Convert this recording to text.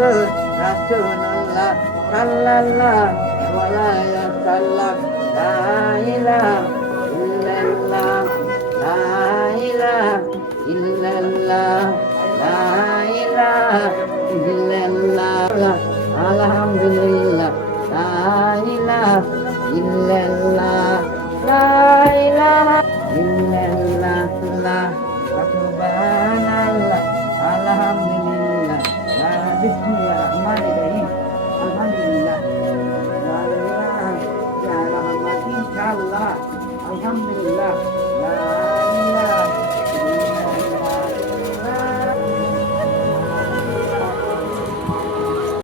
মুহাম্মাদুর রাসূলুল্লাহ সাল্লাল্লাহু আলাইহি ওয়াসাল্লাম লা ইলাহা ইল্লাল্লাহ লা ইলাহা ইল্লাল্লাহ লা ইলাহা ইল্লাল্লাহ আলহামদুলিল্লাহ লা ইলাহা ইল্লাল্লাহ লা ইলাহা ইল্লাল্লাহ সুবহানাল্লাহ আলহামদুলিল্লাহ বিসমিল্লাহির রহমানির রহিম আলহামদুলিল্লাহ ইয়া রহমান ইনশাআল্লাহ আলহামদুলিল্লাহ লা